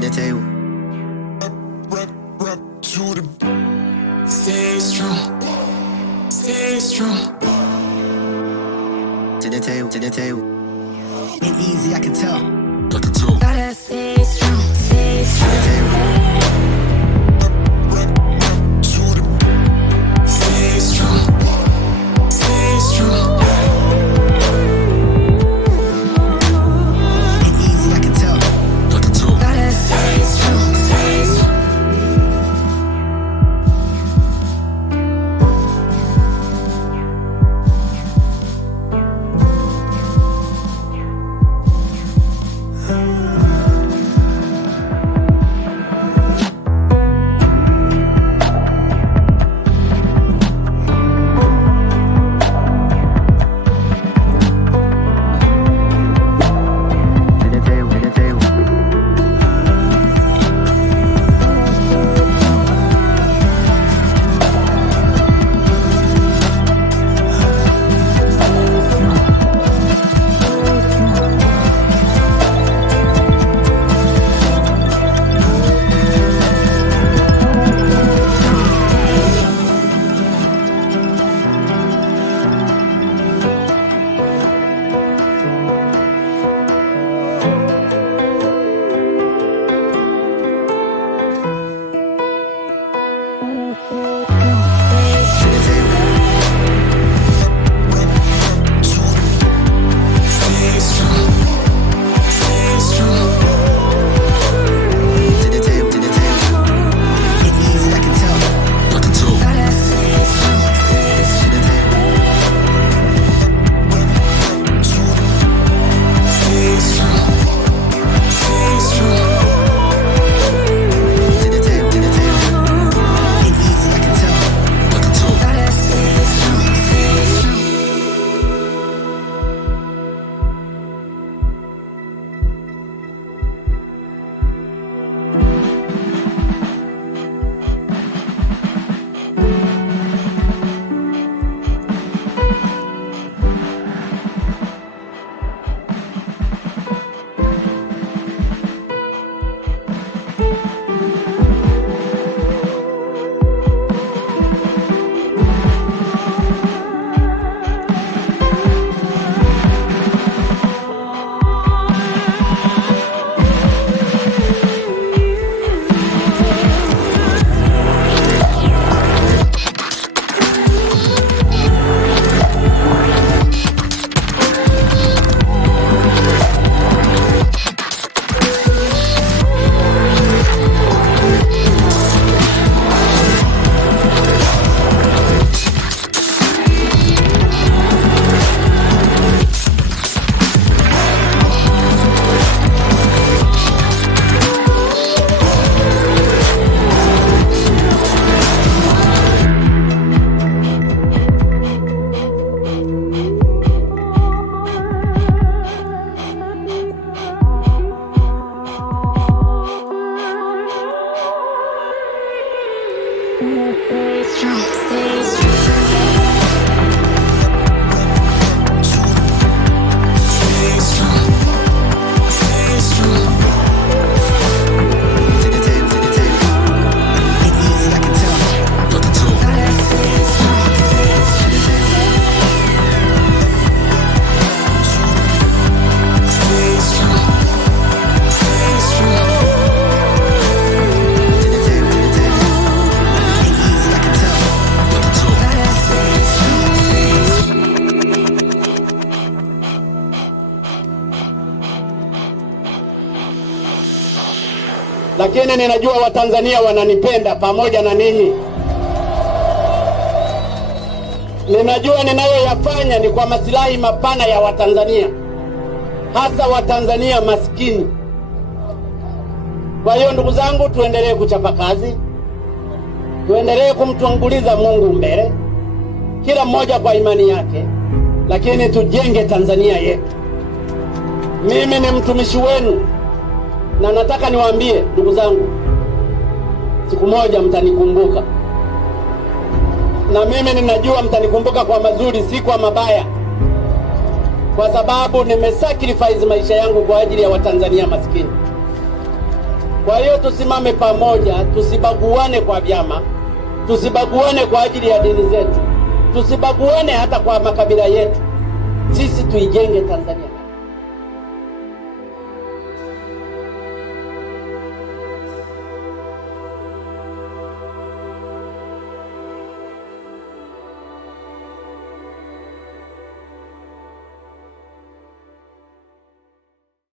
the table. Stay strong, stay strong. To the table, to the table. Ain't easy, I can tell. Gotta stay strong, stay strong. To the table. Stay strong, stay strong. Ain't easy, I can tell. Gotta stay strong, stay strong. Lakini ninajua Watanzania wananipenda pamoja na ninyi. Ninajua ninayoyafanya ni kwa maslahi mapana ya Watanzania, hasa Watanzania maskini. Kwa hiyo ndugu zangu, tuendelee kuchapa kazi, tuendelee kumtanguliza Mungu mbele, kila mmoja kwa imani yake, lakini tujenge Tanzania yetu. Mimi ni mtumishi wenu, na nataka niwaambie ndugu zangu, siku moja mtanikumbuka. Na mimi ninajua mtanikumbuka kwa mazuri, si kwa mabaya, kwa sababu nimesacrifice maisha yangu kwa ajili ya Watanzania maskini. Kwa hiyo tusimame pamoja, tusibaguane kwa vyama, tusibaguane kwa ajili ya dini zetu, tusibaguane hata kwa makabila yetu. Sisi tuijenge Tanzania.